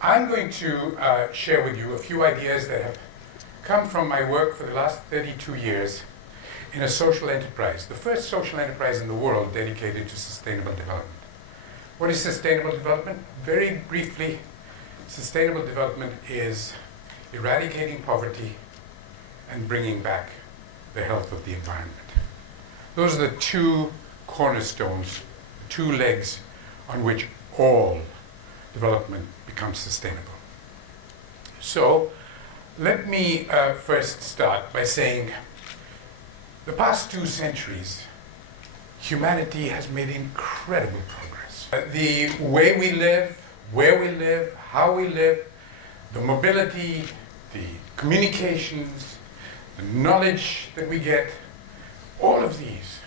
I'm going to share with you a few ideas that have come from my work for the last 32 years in a social enterprise, the first social enterprise in the world dedicated to sustainable development. What is sustainable development? Very briefly, sustainable development is eradicating poverty and bringing back the health of the environment. Those are the two cornerstones, two legs on which all development becomes sustainable. So let me first start by saying the past 2 centuries, humanity has made incredible progress. The way we live, where we live, how we live, the mobility, the communications, the knowledge that we get, all of these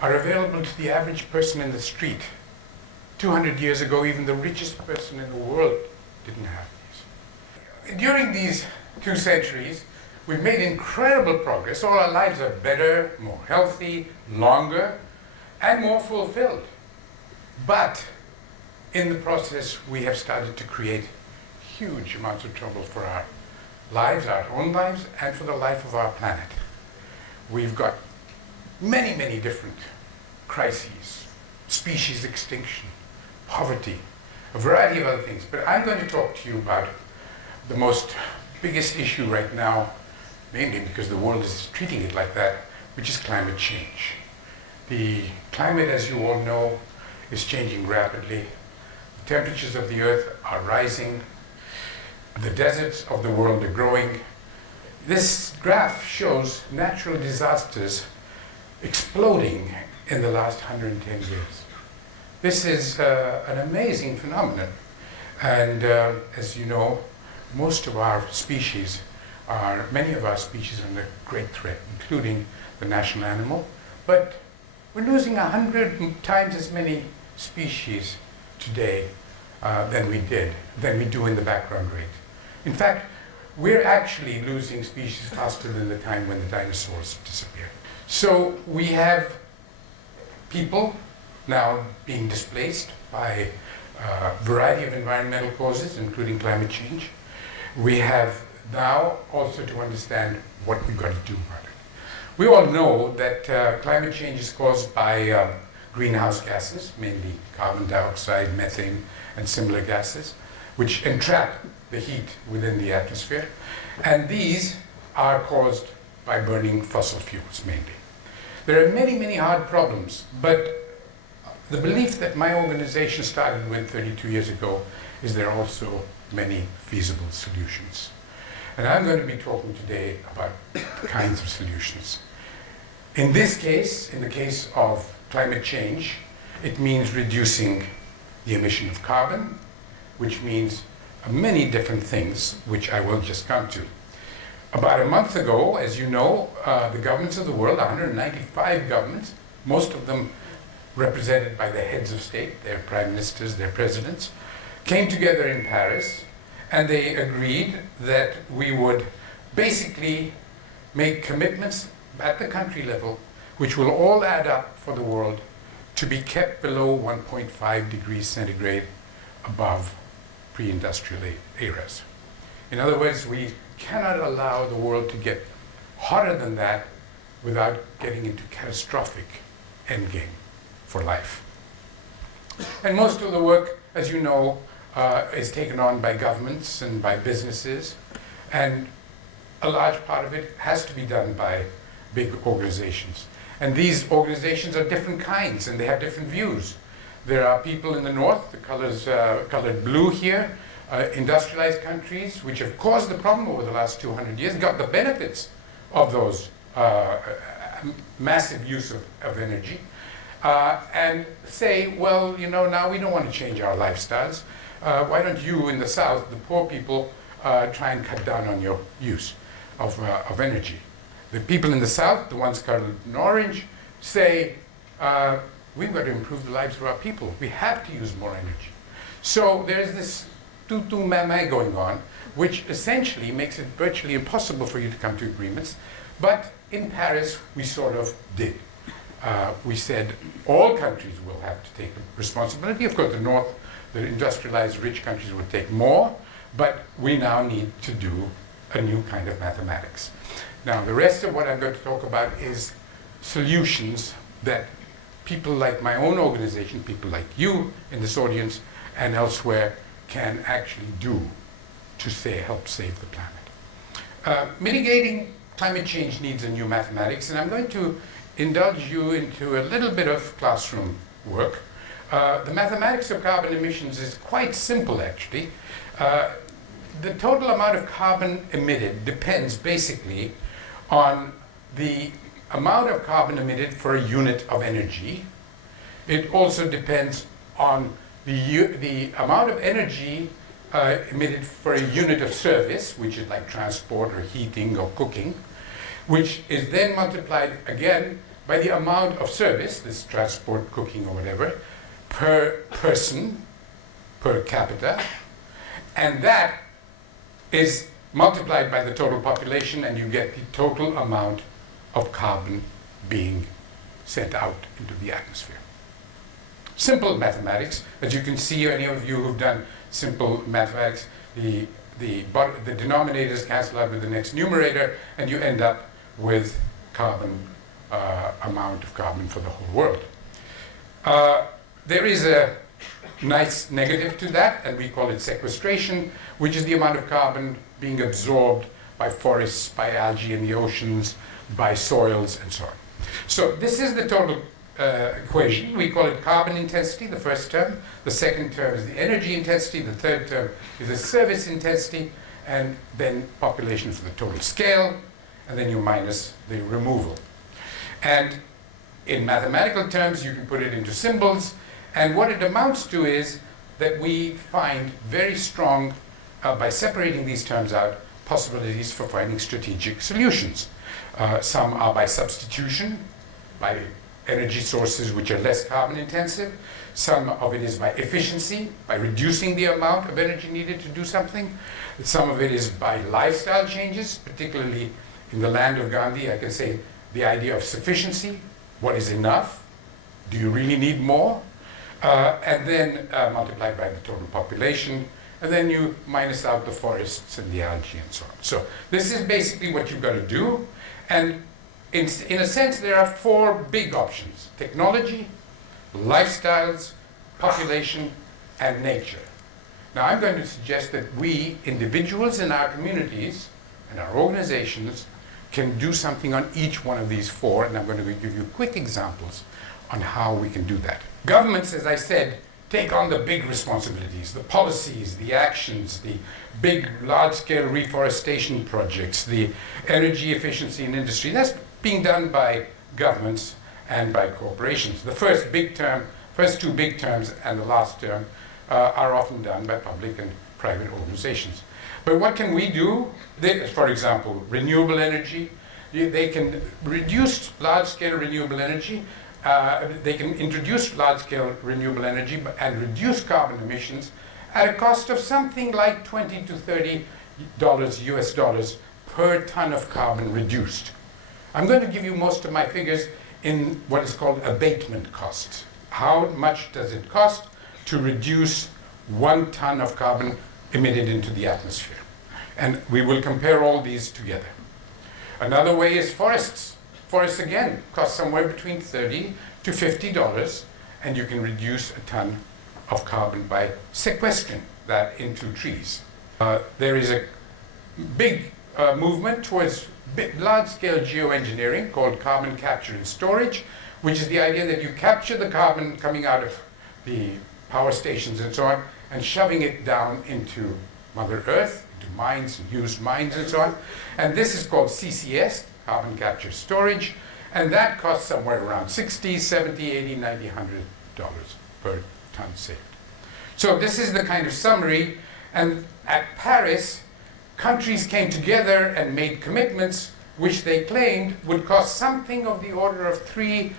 are available to the average person in the street. 200 years ago, even the richest person in the world didn't have these. During these 2 centuries, we've made incredible progress. All our lives are better, more healthy, longer, and more fulfilled. But in the process, we have started to create huge amounts of trouble for our lives, our own lives, and for the life of our planet. We've got many, many different crises, species extinction, poverty, a variety of other things. But I'm going to talk to you about the most biggest issue right now, mainly because the world is treating it like that, which is climate change. The climate, as you all know, is changing rapidly. The temperatures of the earth are rising. The deserts of the world are growing. This graph shows natural disasters exploding in the last 110 years. This is an amazing phenomenon. And as you know, most of our species many of our species are under great threat, including the national animal. But we're losing 100 times as many species today than we do in the background rate. In fact, we're actually losing species faster than the time when the dinosaurs disappeared. So we have people now being displaced by a variety of environmental causes, including climate change. We have now also to understand what we've got to do about it. We all know that climate change is caused by greenhouse gases, mainly carbon dioxide, methane, and similar gases, which entrap the heat within the atmosphere. And these are caused by burning fossil fuels, mainly. There are many, many hard problems, but the belief that my organization started with 32 years ago is there are also many feasible solutions. And I'm going to be talking today about kinds of solutions. In this case, in the case of climate change, it means reducing the emission of carbon, which means many different things, which I will just come to. About a month ago, as you know, the governments of the world, 195 governments, most of them represented by the heads of state, their prime ministers, their presidents, came together in Paris, and they agreed that we would basically make commitments at the country level, which will all add up for the world to be kept below 1.5 degrees centigrade above pre-industrial eras. In other words, we cannot allow the world to get hotter than that without getting into catastrophic endgame for life. And most of the work, as you know, is taken on by governments and by businesses, and a large part of it has to be done by big organizations. And these organizations are different kinds, and they have different views. There are people in the north, the colors colored blue here, industrialized countries, which have caused the problem over the last 200 years, got the benefits of those massive use of energy, and say, well, you know, now we don't want to change our lifestyles. Why don't you in the south, the poor people, try and cut down on your use of energy? The people in the south, the ones colored in orange, say, we've got to improve the lives of our people. We have to use more energy. So there's this tutu-mama going on, which essentially makes it virtually impossible for you to come to agreements. But in Paris, we sort of did. we said all countries will have to take responsibility. Of course, the North, the industrialized rich countries will take more, but we now need to do a new kind of mathematics. Now, the rest of what I'm going to talk about is solutions that people like my own organization, people like you in this audience and elsewhere, can actually do to help save the planet. Mitigating climate change needs a new mathematics, and I'm going to indulge you into a little bit of classroom work. The mathematics of carbon emissions is quite simple, actually. The total amount of carbon emitted depends basically on the amount of carbon emitted for a unit of energy. It also depends on the amount of energy emitted for a unit of service, which is like transport or heating or cooking, which is then multiplied again by the amount of service, this transport, cooking, or whatever, per person, per capita, and that is multiplied by the total population, and you get the total amount of carbon being sent out into the atmosphere. Simple mathematics. As you can see, any of you who've done simple mathematics, the denominators cancel out with the next numerator, and you end up with amount of carbon for the whole world. There is a nice negative to that, and we call it sequestration, which is the amount of carbon being absorbed by forests, by algae in the oceans, by soils, and so on. So this is the total equation. We call it carbon intensity, the first term. The second term is the energy intensity. The third term is the service intensity, and then population for the total scale, and then you minus the removal. And in mathematical terms, you can put it into symbols, and what it amounts to is that we find very strong, by separating these terms out, possibilities for finding strategic solutions. Some are by substitution, by energy sources which are less carbon intensive. Some of it is by efficiency, by reducing the amount of energy needed to do something. Some of it is by lifestyle changes, particularly in the land of Gandhi. I can say the idea of sufficiency. What is enough? Do you really need more? And then multiplied by the total population. And then you minus out the forests and the algae and so on. So this is basically what you've got to do. And in a sense, there are four big options: technology, lifestyles, population, and nature. Now, I'm going to suggest that we, individuals in our communities and our organizations, can do something on each one of these four, and I'm going to give you quick examples on how we can do that. Governments, as I said, take on the big responsibilities, the policies, the actions, the big, large-scale reforestation projects, the energy efficiency in industry. That's being done by governments and by corporations. The first two big terms and the last term are often done by public and private organizations. But what can we do? For example, renewable energy. They can reduce large-scale renewable energy. They can introduce large-scale renewable energy and reduce carbon emissions at a cost of something like $20 to $30 US dollars per ton of carbon reduced. I'm going to give you most of my figures in what is called abatement costs. How much does it cost to reduce 1 ton of carbon emitted into the atmosphere? And we will compare all these together. Another way is forests. Forests, again, cost somewhere between $30 to $50, and you can reduce a ton of carbon by sequestering that into trees. There is a big movement towards large-scale geoengineering called carbon capture and storage, which is the idea that you capture the carbon coming out of the power stations and so on, and shoving it down into Mother Earth, into mines, and used mines and so on. And this is called CCS, carbon capture storage, and that costs somewhere around $60, $70, $80, $90, $100 per ton saved. So this is the kind of summary, and at Paris, countries came together and made commitments which they claimed would cost something of the order of $350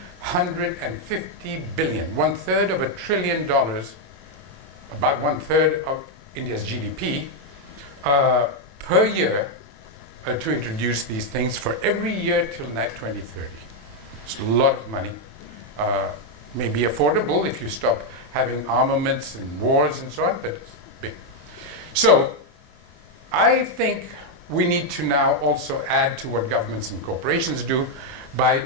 billion, 1/3 of $1 trillion, about 1/3 of India's GDP, per year to introduce these things for every year till 2030. It's a lot of money may be affordable if you stop having armaments and wars and so on, but it's big. So I think we need to now also add to what governments and corporations do by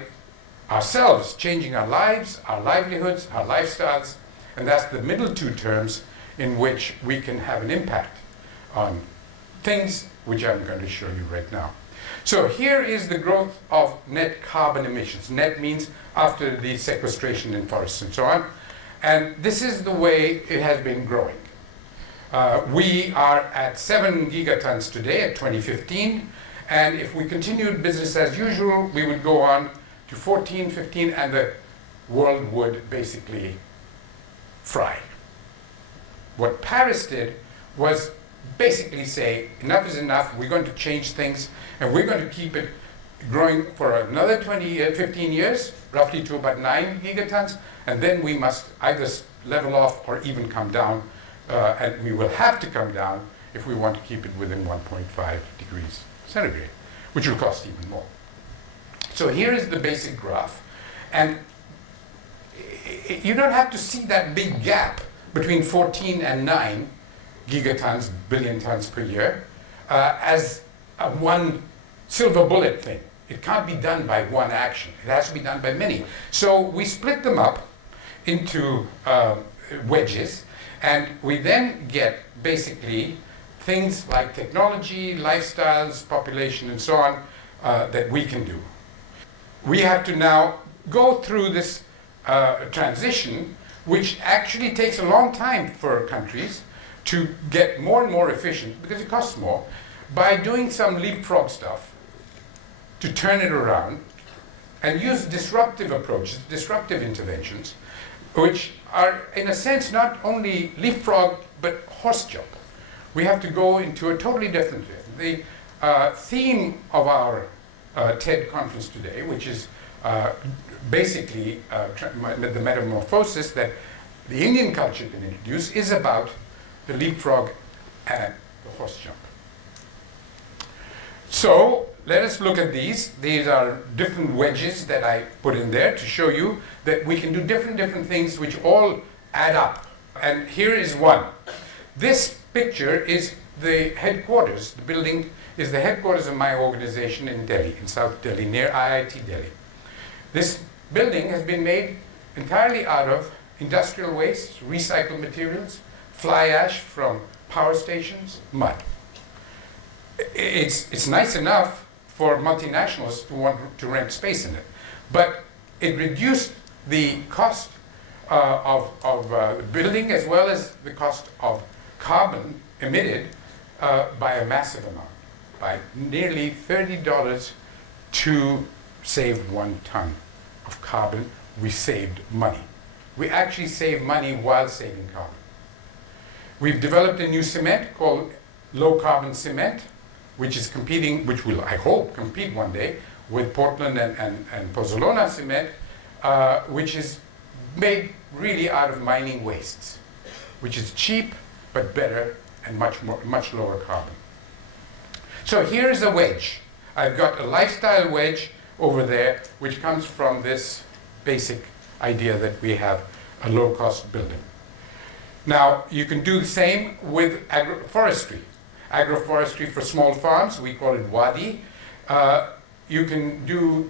ourselves changing our lives, our livelihoods, our lifestyles, and that's the middle two terms in which we can have an impact on things which I'm going to show you right now. So here is the growth of net carbon emissions. Net means after the sequestration in forests and so on. And this is the way it has been growing. We are at 7 gigatons today at 2015. And if we continued business as usual, we would go on to 14, 15, and the world would basically fry. What Paris did was basically say, enough is enough, we're going to change things, and we're going to keep it growing for another 15 years, roughly to about 9 gigatons, and then we must either level off or even come down, and we will have to come down if we want to keep it within 1.5 degrees centigrade, which will cost even more. So here is the basic graph, and you don't have to see that big gap between 14 and 9 gigatons, billion tons per year, as a one silver bullet thing. It can't be done by one action. It has to be done by many. So we split them up into wedges, and we then get basically things like technology, lifestyles, population, and so on that we can do. We have to now go through this transition, which actually takes a long time for countries to get more and more efficient, because it costs more, by doing some leapfrog stuff to turn it around and use disruptive approaches, disruptive interventions, which are in a sense not only leapfrog but horse jump. We have to go into a totally different way. The theme of our TED conference today, which is basically the metamorphosis that the Indian culture can introduce, is about the leapfrog and the horse jump. So let us look at these. These are different wedges that I put in there to show you that we can do different things which all add up. And here is one. This picture is the headquarters. The building is the headquarters of my organization in Delhi, in South Delhi, near IIT Delhi. This building has been made entirely out of industrial waste, recycled materials, fly ash from power stations, mud. It's nice enough for multinationals to want to rent space in it, but it reduced the cost of building as well as the cost of carbon emitted by a massive amount, by nearly $30 to save 1 ton of carbon. We saved money. We actually save money while saving carbon. We've developed a new cement called low carbon cement, which is competing, which will, I hope, compete one day with Portland and Pozzolana cement, which is made really out of mining wastes, which is cheap but better and much lower carbon. So here's a wedge. I've got a lifestyle wedge over there, which comes from this basic idea that we have a low-cost building. Now, you can do the same with agroforestry. Agroforestry for small farms, we call it Wadi. You can do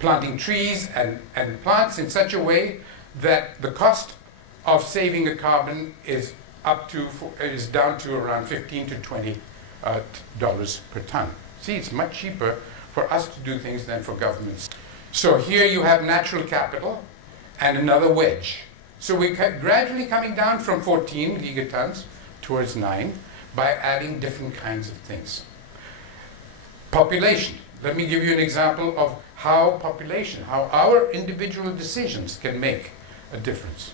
planting trees and plants in such a way that the cost of saving a carbon is down to around $15 to $20 per ton. See, it's much cheaper for us to do things than for governments. So here you have natural capital and another wedge. So we're gradually coming down from 14 gigatons towards 9 by adding different kinds of things. Population. Let me give you an example of how our individual decisions can make a difference.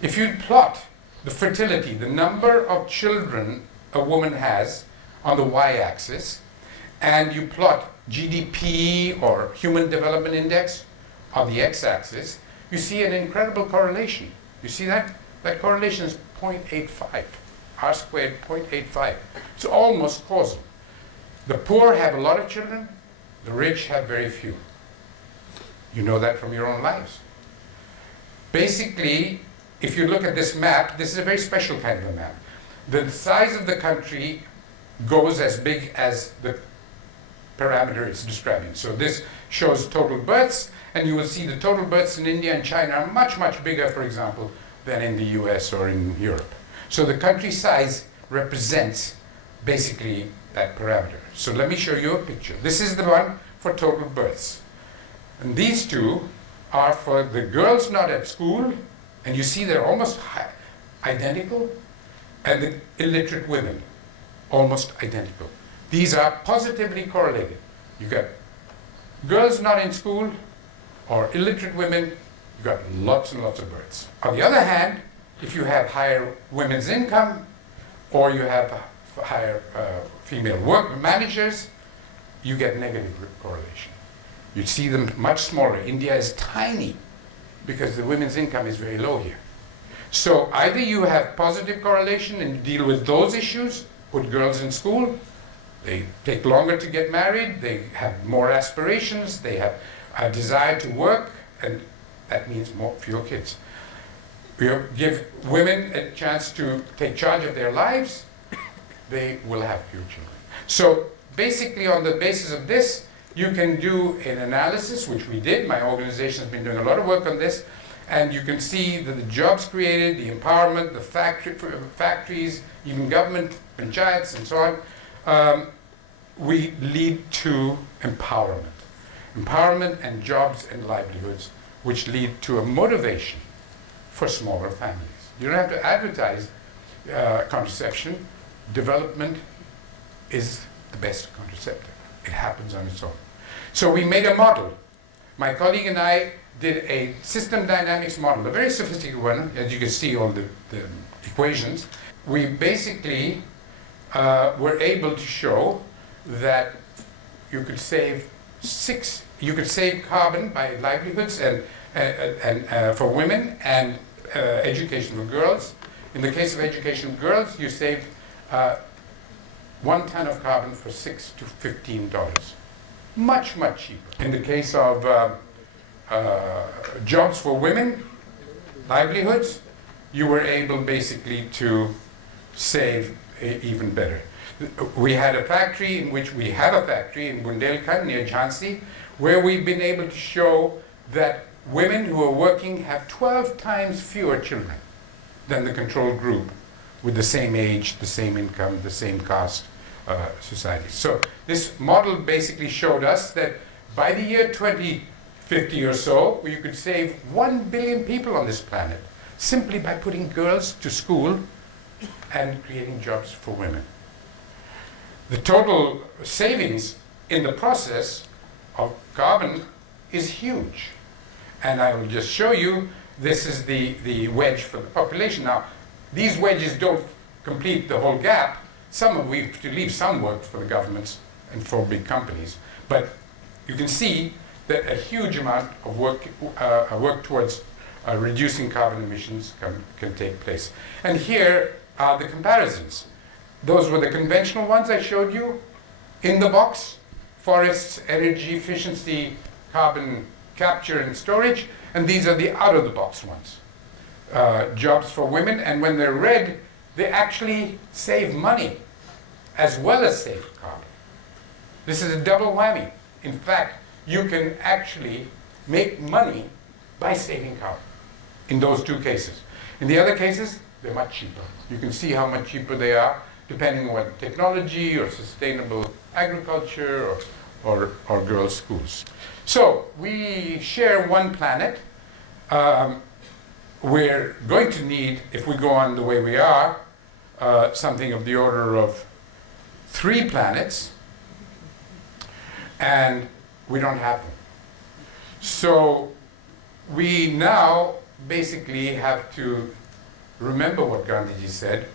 If you plot the fertility, the number of children a woman has on the y-axis, and you plot GDP or Human Development Index on the x-axis, you see an incredible correlation. You see that? That correlation is 0.85. R squared 0.85. It's almost causal. The poor have a lot of children, the rich have very few. You know that from your own lives. Basically, if you look at this map, this is a very special kind of a map. The size of the country goes as big as the parameter it's describing. So this shows total births, and you will see the total births in India and China are much, much bigger, for example, than in the US or in Europe. So the country size represents basically that parameter. So let me show you a picture. This is the one for total births. And these two are for the girls not at school, and you see they're almost identical, and the illiterate women, almost identical. These are positively correlated. You got girls not in school or illiterate women, you got lots and lots of births. On the other hand, if you have higher women's income or you have higher female work managers, you get negative correlation. You see them much smaller. India is tiny because the women's income is very low here. So either you have positive correlation and deal with those issues, put girls in school, they take longer to get married, they have more aspirations, they have a desire to work, and that means fewer kids. You give women a chance to take charge of their lives, they will have fewer children. So basically on the basis of this, you can do an analysis, which we did. My organization has been doing a lot of work on this, and you can see that the jobs created, the empowerment, the factories, even government, panchayats, and so on, we lead to empowerment. Empowerment and jobs and livelihoods, which lead to a motivation for smaller families. You don't have to advertise contraception. Development is the best contraceptive. It happens on its own. So we made a model. My colleague and I did a system dynamics model, a very sophisticated one, as you can see all the equations. We basically were able to show that you could save carbon by livelihoods and for women and education for girls. In the case of education of girls, you saved 1 ton of carbon for $6 to $15. Much, much cheaper. In the case of jobs for women, livelihoods, you were able basically to save even better. We had a factory in Bundelkhand near Jhansi, where we've been able to show that women who are working have 12 times fewer children than the control group with the same age, the same income, the same caste society. So this model basically showed us that by the year 2050 or so, you could save 1 billion people on this planet simply by putting girls to school and creating jobs for women. The total savings in the process of carbon is huge. And I will just show you, this is the wedge for the population. Now, these wedges don't complete the whole gap. We have to leave some work for the governments and for big companies. But you can see that a huge amount of work towards reducing carbon emissions can take place. And here are the comparisons. Those were the conventional ones I showed you in the box: forests, energy efficiency, carbon capture and storage. And these are the out of the box ones. Jobs for women, and when they're red, they actually save money as well as save carbon. This is a double whammy. In fact, you can actually make money by saving carbon in those two cases. In the other cases, they're much cheaper. You can see how much cheaper they are depending on what technology or sustainable agriculture or girls' schools. So we share one planet. We're going to need, if we go on the way we are, something of the order of 3 planets, and we don't have them. So we now basically have to remember what Gandhiji said,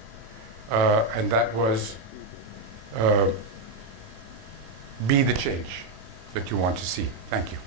and that was, be the change that you want to see. Thank you.